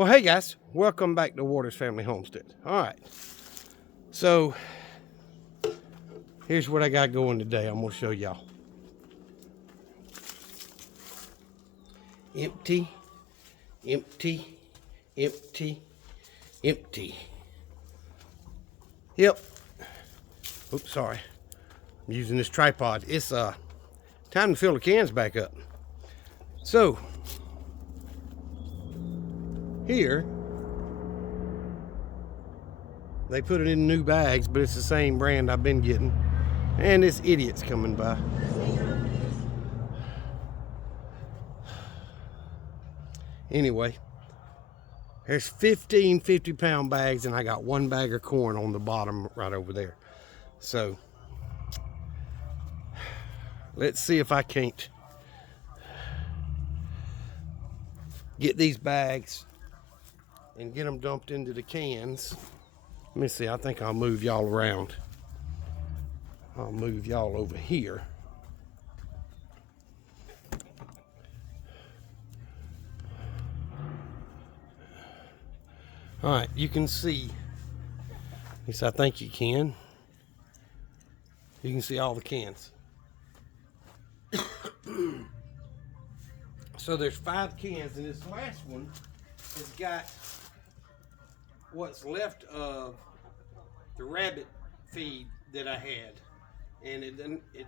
Well, hey guys, welcome back to Waters Family Homestead. All right, so here's what I got going today. I'm gonna show y'all. Empty, empty, empty, empty. Yep. Oops, sorry. I'm using this tripod. It's time to fill the cans back up. So here they put it in new bags, but it's the same brand I've been getting. And this idiot's coming by. Anyway, there's 15 50-pound bags, and I got one bag of corn on the bottom right over there. So let's see if I can't get these bags and get them dumped into the cans. Let me see, I think I'll move y'all around. I'll move y'all over here. All right, you can see, at least I think you can. You can see all the cans. So there's 5 cans, and this last one has got what's left of the rabbit feed that I had. And it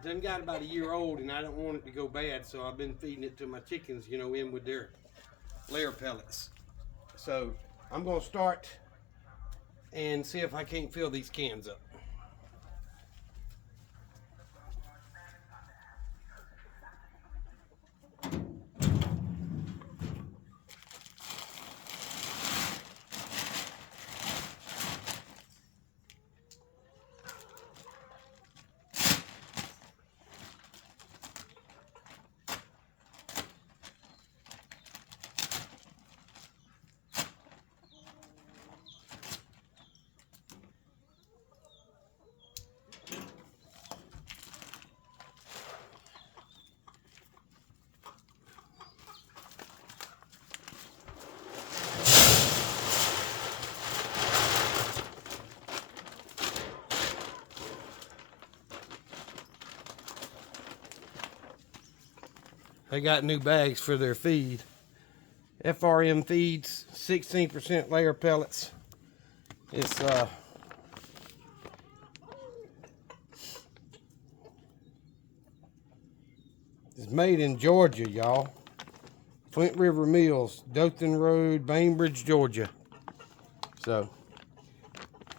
done got about a year old, and I don't want it to go bad, so I've been feeding it to my chickens, you know, in with their layer pellets. So I'm gonna start and see if I can't fill these cans up. They got new bags for their feed. FRM feeds, 16% layer pellets. It's made in Georgia, y'all. Flint River Mills, Dothan Road, Bainbridge, Georgia. So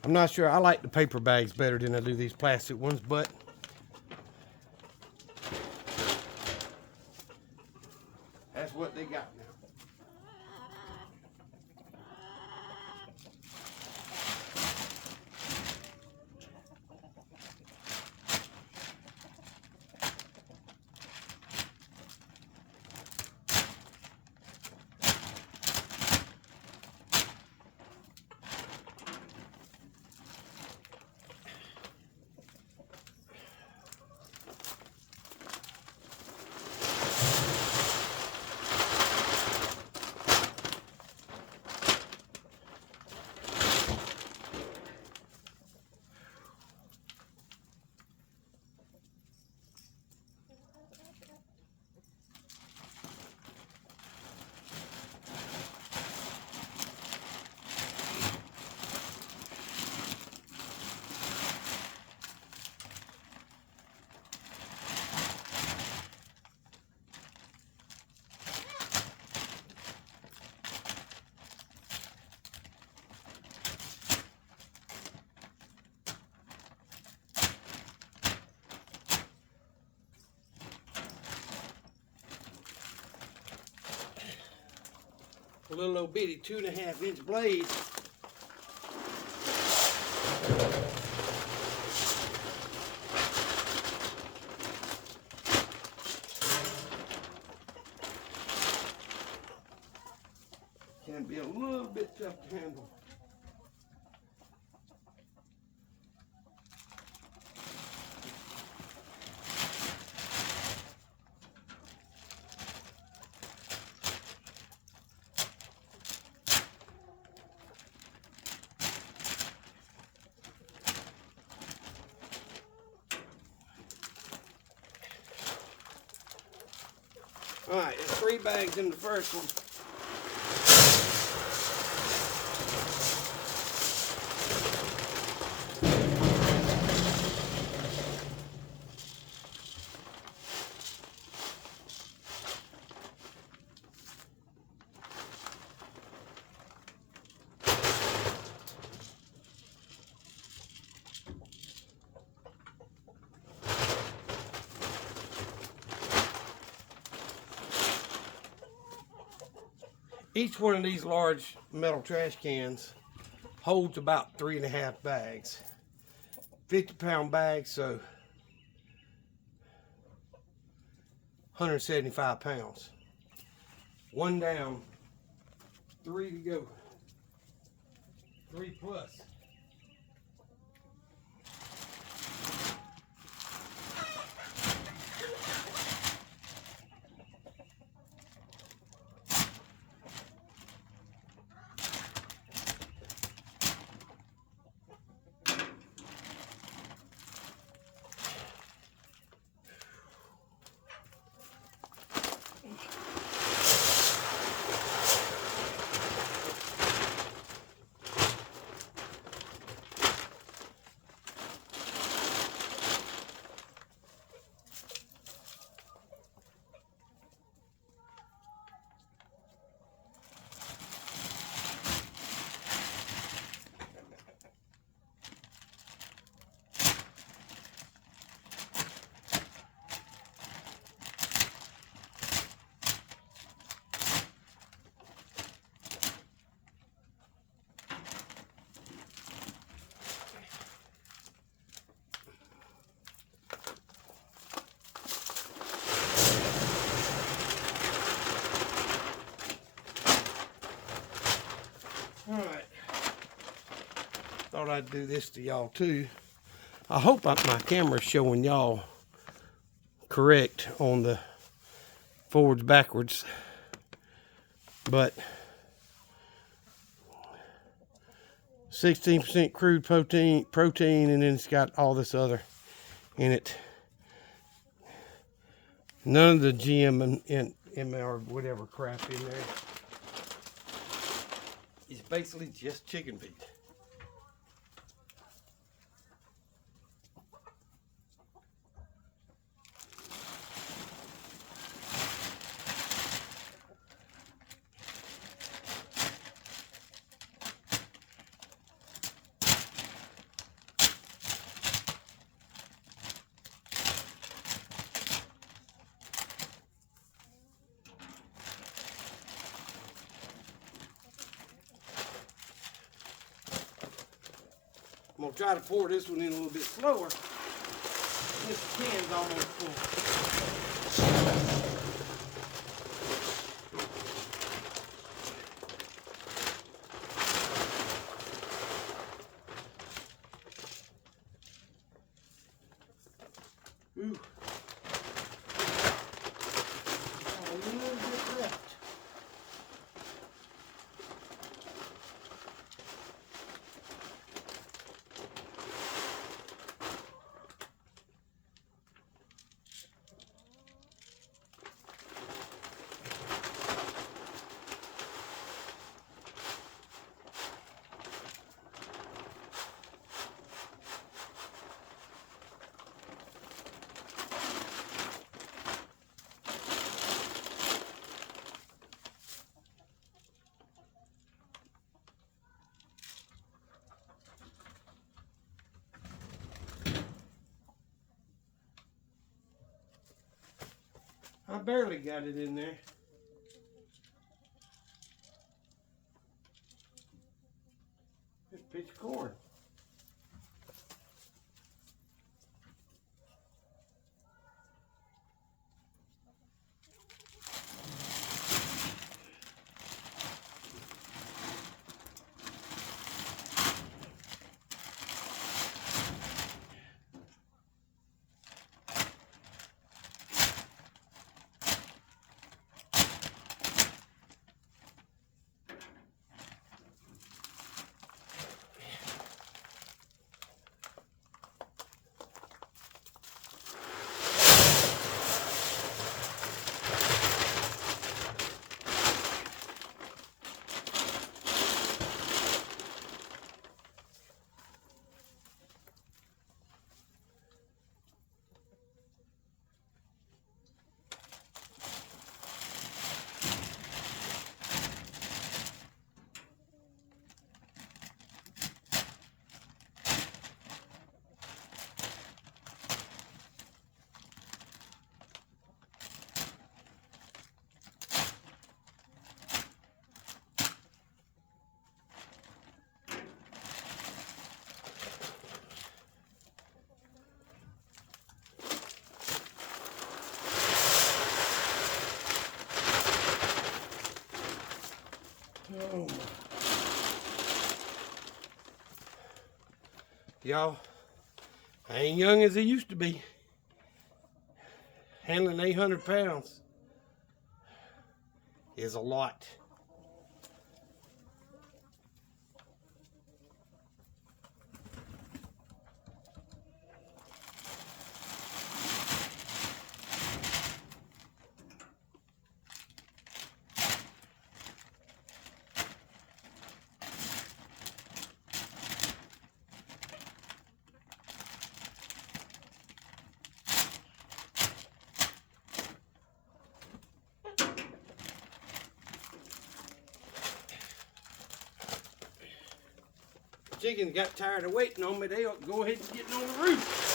I'm not sure. I like the paper bags better than I do these plastic ones, but that's what they got now. A little old bitty 2.5-inch blade. Can be a little bit tough to handle. All right, there's 3 bags in the first one. Each one of these large metal trash cans holds about 3.5 bags. 50-pound bags, so 175 pounds. 1 down, 3 to go. 3 plus. All right, thought I'd do this to y'all too. I hope my camera's showing y'all correct on the forwards backwards, but 16% crude protein, and then it's got all this other in it. None of the GM and or whatever crap in there. It's basically just chicken feed. I'm gonna try to pour this one in a little bit slower. This can's almost full. Ooh. A little bit left. I barely got it in there. Just pitch corn. Oh. Y'all, I ain't young as I used to be. Handling 800 pounds is a lot. Chickens got tired of waiting on me. They'll go ahead and get on the roof.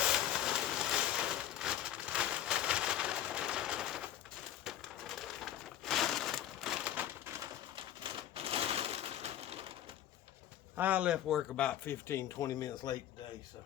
I left work about 15-20 minutes late today, so.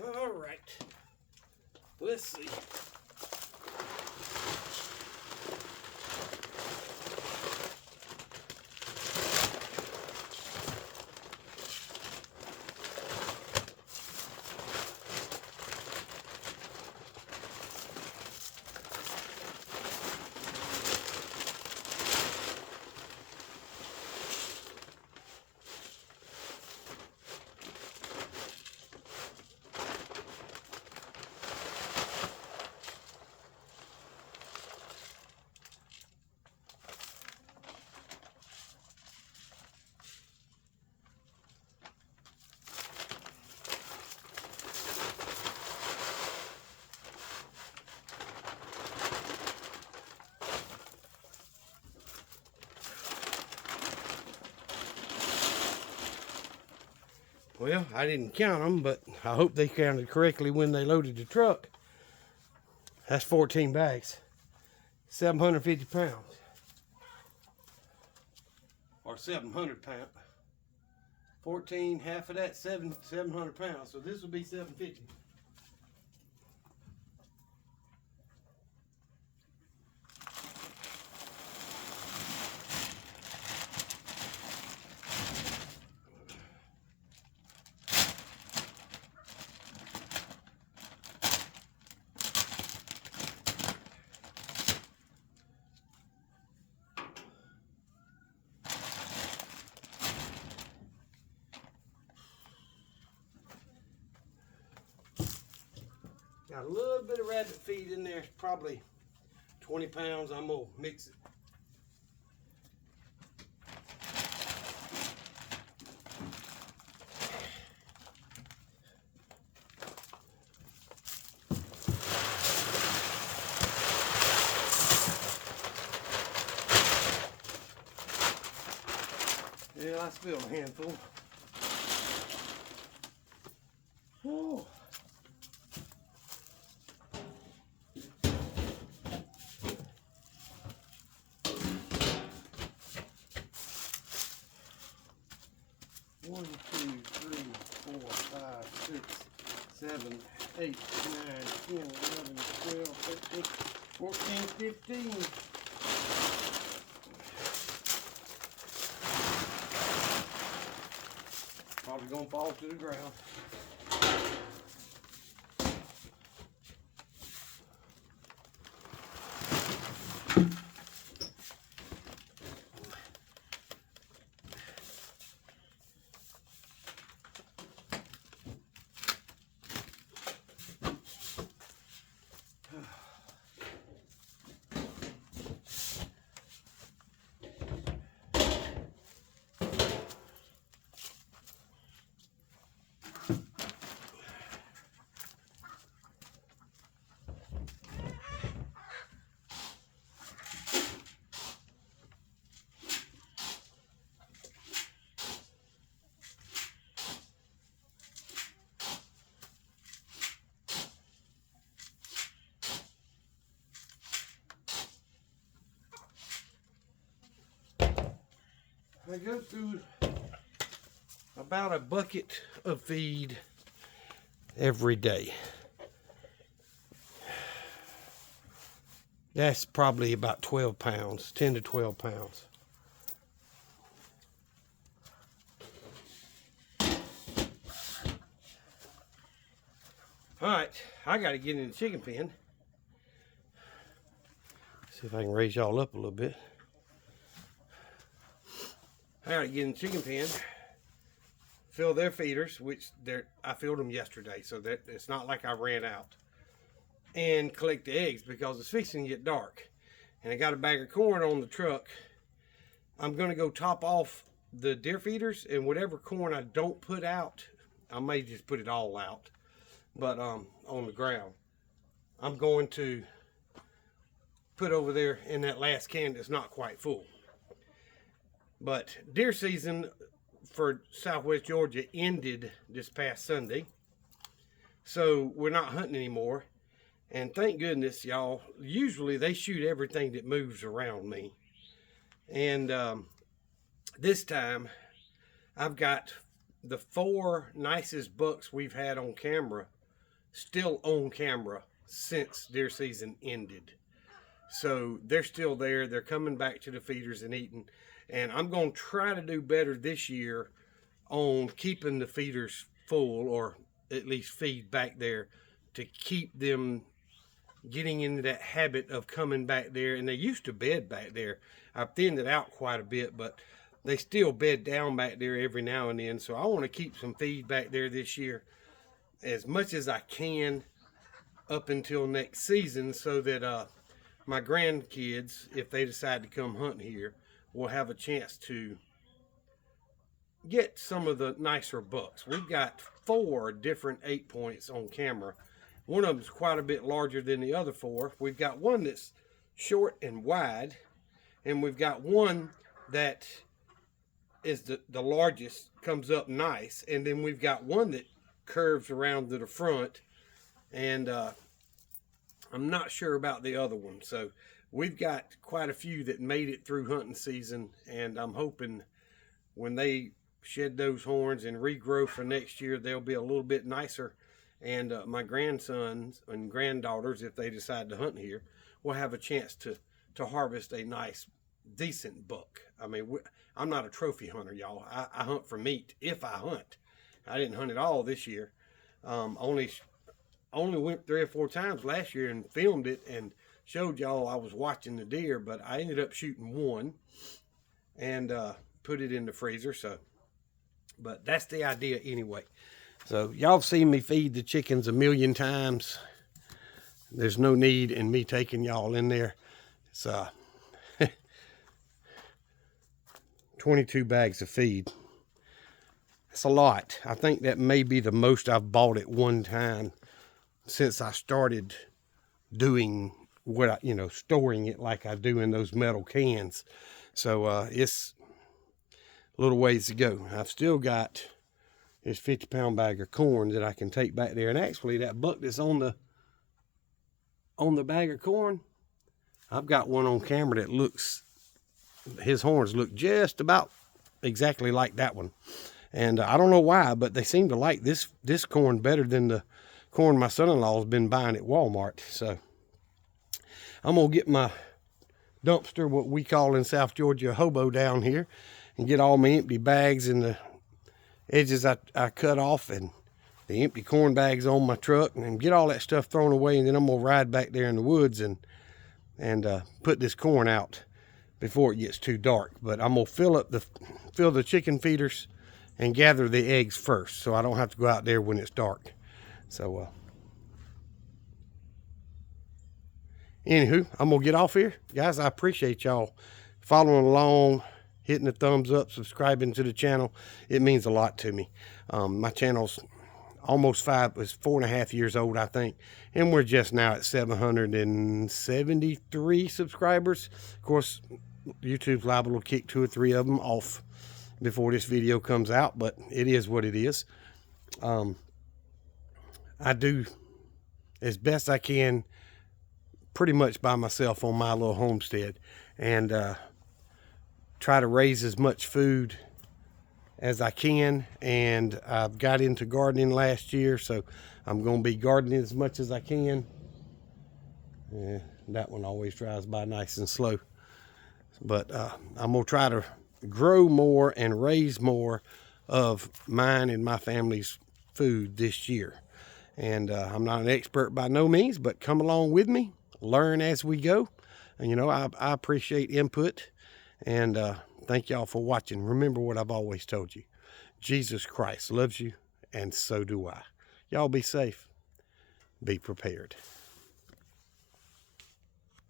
All right. Let's see. Well, I didn't count them, but I hope they counted correctly when they loaded the truck. That's 14 bags, 750 pounds. Or 700 pounds. 14, half of that, 700 pounds. So this will be 750. Got a little bit of rabbit feed in there, probably 20 pounds. I'm gonna mix it. Yeah, I spilled a handful. Oh. One, two, three, 4, 5, 6, 7, 8, 9, 10, 11, 12, 13, 14, 15. Probably gonna fall to the ground. I go through about a bucket of feed every day. That's probably about 12 pounds, 10 to 12 pounds. All right, I got to get in the chicken pen. See if I can raise y'all up a little bit. I gotta get in the chicken pen, fill their feeders, which I filled them yesterday, so that it's not like I ran out, and collect the eggs because it's fixing to get dark. And I got a bag of corn on the truck. I'm gonna go top off the deer feeders, and whatever corn I don't put out, I may just put it all out, but on the ground, I'm going to put over there in that last can that's not quite full. But deer season for Southwest Georgia ended this past Sunday. So we're not hunting anymore. And thank goodness, y'all. Usually they shoot everything that moves around me. And this time I've got the 4 nicest bucks we've had on camera still on camera since deer season ended. So they're still there. They're coming back to the feeders and eating. And I'm going to try to do better this year on keeping the feeders full, or at least feed back there, to keep them getting into that habit of coming back there. And they used to bed back there. I've thinned it out quite a bit, but they still bed down back there every now and then. So I want to keep some feed back there this year as much as I can up until next season, so that my grandkids, if they decide to come hunt here, will have a chance to get some of the nicer bucks. We've got 4 different 8 points on camera. One of them's quite a bit larger than the other 4. We've got one that's short and wide, and we've got one that is the largest, comes up nice, and then we've got one that curves around to the front, and I'm not sure about the other one. So we've got quite a few that made it through hunting season, and I'm hoping when they shed those horns and regrow for next year, they'll be a little bit nicer. And my grandsons and granddaughters, if they decide to hunt here, will have a chance to harvest a nice, decent buck. I mean, I'm not a trophy hunter, y'all. I hunt for meat if I hunt. I didn't hunt at all this year. Only went 3 or 4 times last year and filmed it and showed y'all I was watching the deer, but I ended up shooting one and put it in the freezer. So, but that's the idea anyway. So y'all seen me feed the chickens a million times. There's no need in me taking y'all in there. It's 22 bags of feed. It's a lot. I think that may be the most I've bought at one time since I started doing what I, storing it like I do in those metal cans. So it's a little ways to go. I've still got this 50-pound bag of corn that I can take back there. And actually that buck that's on the bag of corn, I've got one on camera that looks, his horns look just about exactly like that one. And I don't know why, but they seem to like this corn better than the corn my son-in-law has been buying at Walmart. So I'm gonna get my dumpster, what we call in South Georgia a hobo, down here and get all my empty bags and the edges I cut off and the empty corn bags on my truck, and get all that stuff thrown away. And then I'm gonna ride back there in the woods and put this corn out before it gets too dark. But I'm gonna fill the chicken feeders and gather the eggs first, so I don't have to go out there when it's dark. So anywho, I'm gonna get off here, guys. I appreciate y'all following along, hitting the thumbs up, subscribing to the channel. It means a lot to me. My channel's almost 4.5 years old, I think, and we're just now at 773 subscribers. Of course, YouTube's liable to kick 2 or 3 of them off before this video comes out, but it is what it is. I do as best I can pretty much by myself on my little homestead, and try to raise as much food as I can. And I've got into gardening last year, so I'm going to be gardening as much as I can. That one always drives by nice and slow. But I'm going to try to grow more and raise more of mine and my family's food this year. And I'm not an expert by no means, but come along with me, learn as we go. And I appreciate input. And thank y'all for watching. Remember what I've always told you: Jesus Christ loves you, and so do I. Y'all be safe, be prepared.